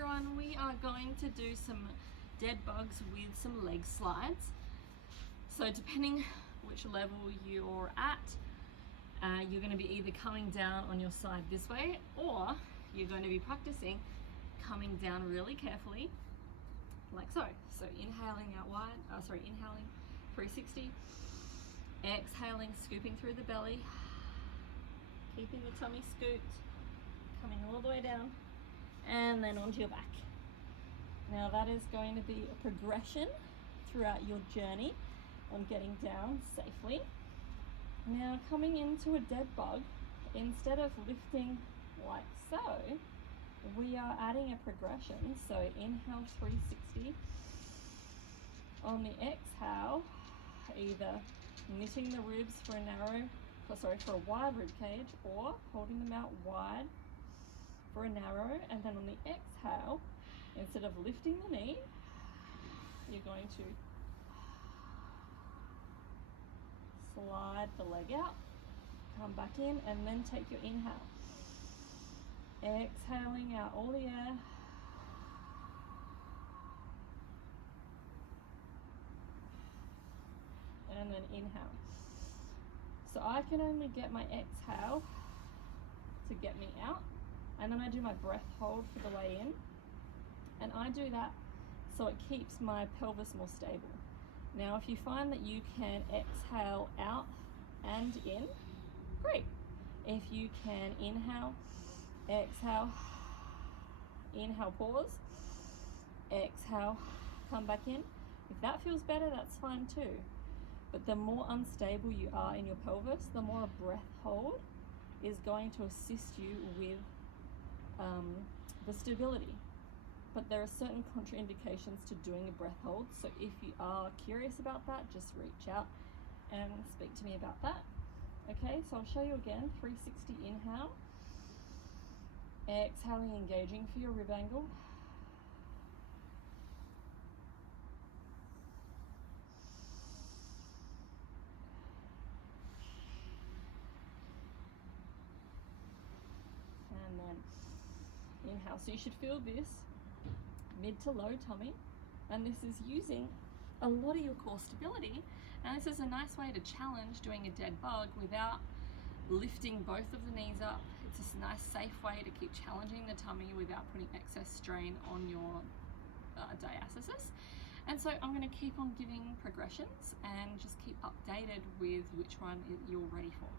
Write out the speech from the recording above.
everyone, we are going to do some dead bugs with some leg slides. So depending which level you're at, you're going to be either coming down on your side this way, or you're going to be practicing coming down really carefully like so. So inhaling out wide, inhaling 360, exhaling, scooping through the belly, keeping the tummy scooped, coming all the way down, and then onto your back. Now that is going to be a progression throughout your journey on getting down safely. Now coming into a dead bug, instead of lifting like so, we are adding a progression. So inhale 360, on the exhale, either knitting the ribs for a wide rib cage, or holding them out wide for a narrow, and then on the exhale, instead of lifting the knee, you're going to slide the leg out, come back in, and then take your inhale. Exhaling out all the air. And then inhale. So I can only get my exhale to get me out, and then I do my breath hold for the way in, and I do that so it keeps my pelvis more stable. Now if you find that you can exhale out and in, great. If you can inhale, exhale, inhale, pause, exhale, come back in. If that feels better, that's fine too. But the more unstable you are in your pelvis, the more a breath hold is going to assist you with the stability. But there are certain contraindications to doing a breath hold. So if you are curious about that, just reach out and speak to me about that. Okay, so I'll show you again. 360 inhale. Exhaling, engaging for your rib angle. And then inhale. So you should feel this mid to low tummy, and this is using a lot of your core stability. And this is a nice way to challenge doing a dead bug without lifting both of the knees up. It's just a nice safe way to keep challenging the tummy without putting excess strain on your diastasis. And so I'm going to keep on giving progressions and just keep updated with which one you're ready for.